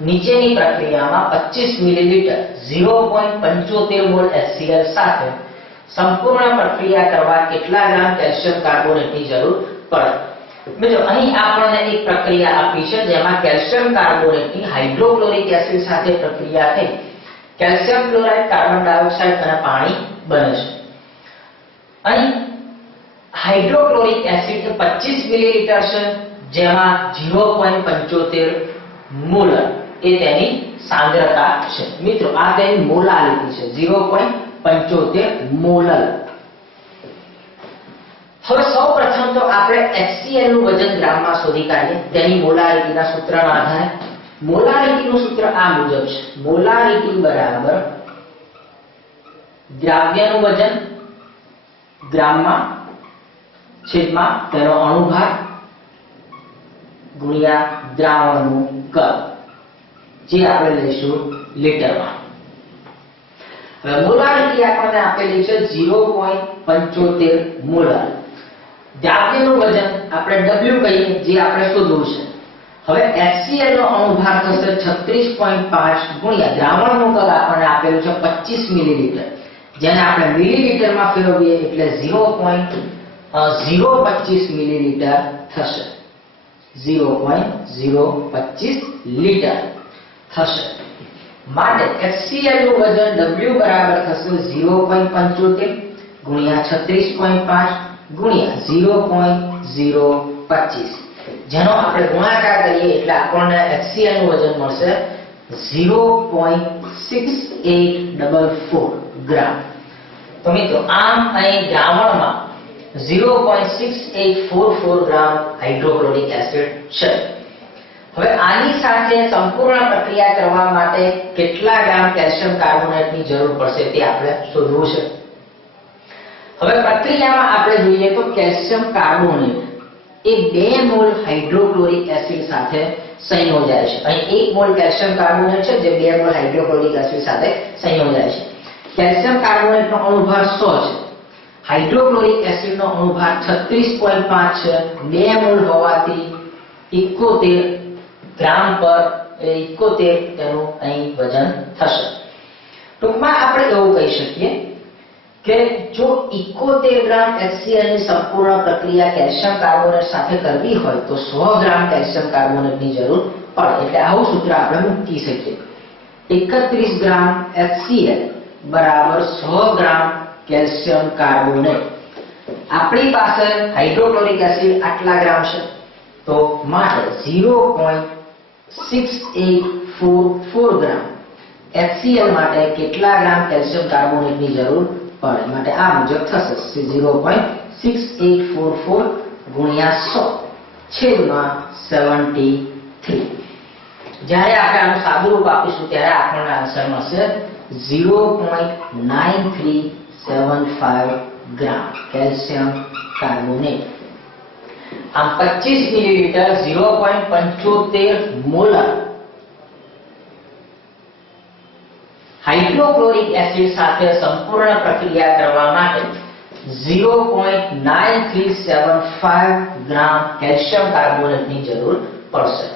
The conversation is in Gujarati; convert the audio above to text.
નીચેની પ્રક્રિયામાં 25 મિલીલીટર 0.75 મોલ HCl સાથે સંપૂર્ણ પ્રક્રિયા કરવા કેટલા ગ્રામ કેલ્શિયમ કાર્બોનેટની જરૂર પડે? મિત્રો અહીં આપણને એક પ્રક્રિયા આપી છે જેમાં કેલ્શિયમ કાર્બોનેટની હાઇડ્રોક્લોરિક એસિડ સાથે પ્રક્રિયા થઈ કેલ્શિયમ ક્લોરાઇડ, કાર્બન ડાયોક્સાઇડ અને પાણી બને છે. અહીં હાઇડ્રોક્લોરિક એસિડ 25 મિલીલીટર છે જેમાં 0.75 મોલ એ તેની સાંદ્રતા છે. મિત્રો આ તેની મોલારિટી છે 0.75 મોલ. હવે સૌપ્રથમ તો આપણે HCl નું વજન ગ્રામમાં શોધી કાઢીએ તેની મોલારિટીના સૂત્રના આધારે. મોલારિટીનું સૂત્ર આ મુજબ છે. મોલારિટી બરાબર દ્રાવ્યનું વજન ગ્રામમાં છેદમાં તેનો અણુભાર ગુણ્યા દ્રાવણનું કદ, જે આપણે લઈશું લીટરમાં. હવે મોલારિટી આપણને આપેલી છે 0.75 મોલ. દ્રાવ્યનું વજન આપણે W કહીએ, જે આપણે શોધવું છે. હવે HCl નો અણુભાર થશે 36.5 ગુણ્યા દ્રાવણનું કદ આપણને આપેલું છે 25 મિલીલીટર, જેને આપણે મિલીલીટરમાં ફેરવીએ એટલે 0.025 મિલીલીટર થશે. 0.025 લીટર થશે. માટે HCl નું વજન W બરાબર થશે 0.75 ગુણ્યા 36.5 ગુણ્યા 0.025, જેનો આપણે ગુણાકાર કરીએ એટલે આપણને HCl નું વજન મળશે 0.6844 ગ્રામ. તો મિત્રો આમ અહીં દ્રાવણમાં 0.6844 ગ્રામ હાઇડ્રોક્લોરિક એસિડ છે. હવે આની સાથે સંપૂર્ણ પ્રક્રિયા કરવા માટે કેટલા ગ્રામ કેલ્શિયમ કાર્બોનેટની જરૂર પડશે તે આપણે શોધવું છે. હવે પ્રક્રિયામાં આપણે જોઈએ તો કેલ્શિયમ કાર્બોનેટ એ 2 મોલ હાઇડ્રોક્લોરિક એસિડ સાથે સંયોજાય છે. અહીં 1 મોલ કેલ્શિયમ કાર્બોનેટ છે જે 2 મોલ હાઇડ્રોક્લોરિક એસિડ સાથે સંયોજાય છે. કેલ્શિયમ કાર્બોનેટનો અણુભાર 100 છે. હાઇડ્રોક્લોરિક એસિડનો અણુભાર 36.5 છે. 2 મોલ હોવાથી 71 ગ્રામ પર 71 તેનું અહીં વજન થશે. ટૂંકમાં આપણે એવું કહી શકીએ કે જો 71 ગ્રામ HCl ની સંપૂર્ણ પ્રક્રિયા કેલ્શિયમ કાર્બોનેટ સાથે કરવી હોય તો 100 ગ્રામ કેલ્શિયમ કાર્બોનેટની જરૂર પડે. એટલે આવું સૂત્ર આપણે મૂકી શકીએ. 31 ગ્રામ HCl બરાબર 100 ગ્રામ કેલ્શિયમ કાર્બોનેટ. આપણી પાસે હાઇડ્રોક્લોરિક એસિડ આટલા ગ્રામ છે, તો માટે 0.6844 ગ્રામ HCl માટે કેટલા ગ્રામ કેલ્શિયમ કાર્બોનેટની જરૂર પડે? માટે આ મુજબ થશે 0.6844 ગુણ્યા 100 છેદમાં 73. જ્યારે આપણે આનું સાદુરૂપ આપીશું ત્યારે આપણને આન્સર મળશે 0.9375 ગ્રામ કેલ્શિયમ કાર્બોનેટ. આમ 25 મિલીલીટર 0.75 મોલ હાઇડ્રોક્લોરિક એસિડ સાથે સંપૂર્ણ પ્રક્રિયા કરવા માટે 0.9375 ગ્રામ કેલ્શિયમ કાર્બોનેટની જરૂર પડશે.